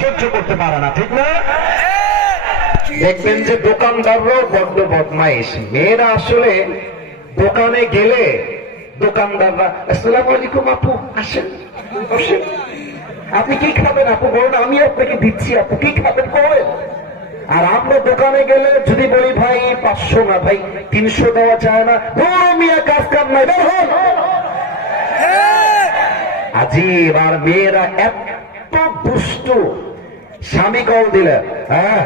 সহ্য করতে পারে না, ঠিক না? দেখবেন যে দোকানদাররাও বড্ড বদমাইশ। মেয়েরা আসলে দোকানে গেলে দোকানদাররা আসসালামু আলাইকুম আপু, আসেন বসেন, আপনি কি খাবেন আপু বলেন, আমি আপনাকে দিচ্ছি, আপু কি খাবেন বলেন। আর আমরা দোকানে গেলে যদি বলি ভাই 500 না ভাই 300 দেওয়া যায় না, মিয়া কাজ কাম নাই, বের হন। আজীব। আর মেয়েরা এত দুষ্টু, স্বামী কল দিলে হ্যাঁ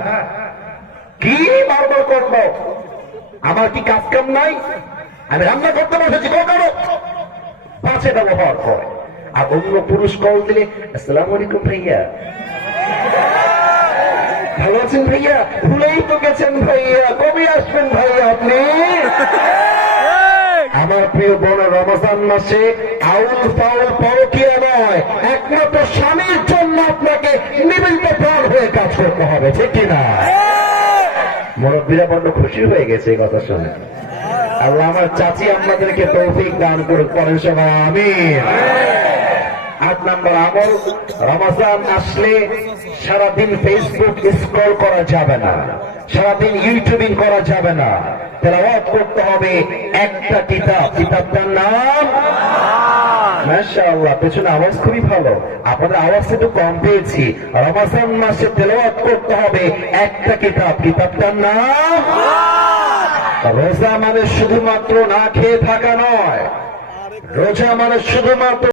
কি বারবার করবো, আমার কি কাজ কাম নাই, আমি রান্না করতে বসেছি করো, পাঁচে ব্যবহার করে। আর অন্য পুরুষ কল দিলে আসসালামু আলাইকুম ভাইয়া, ভালো আছেন ভাইয়া, ভুলেই তো গেছেন ভাইয়া, কবে আসবেন ভাইয়া আপনি। আমার প্রিয় বোন, রমজান মাসে আউল ফাউল পরকীয়া নয়, একমাত্র স্বামীর জন্য আপনাকে নিবেদিত প্রাণ হয়ে কাজ করতে হবে, ঠিক কিনা? মুরব্বীরা বড্ড খুশি হয়ে গেছে এই কথা শুনে। আল্লাহ আমার চাচি আমাদেরকে তৌফিক দান করুক, পরের সবাই আমিন। 8 নম্বর আমল, রমজান আসলে সারাদিন ফেসবুক স্ক্রল করা যাবে না, সারাদিন ইউটিউবিং করা যাবে না, তেলাওয়াত করতে হবে একটা কিতাব, কিতাবটার নাম মাশাআল্লাহ। পেছনে আওয়াজ খুবই ভালো, আপনাদের আওয়াজ একটু কম পেয়েছি। রমজান মাসে তেলাওয়াত করতে হবে একটা কিতাব, কিতাবটার নাম। রোজা মানে শুধুমাত্র না খেয়ে থাকা নয়, রোজা মানে শুধুমাত্র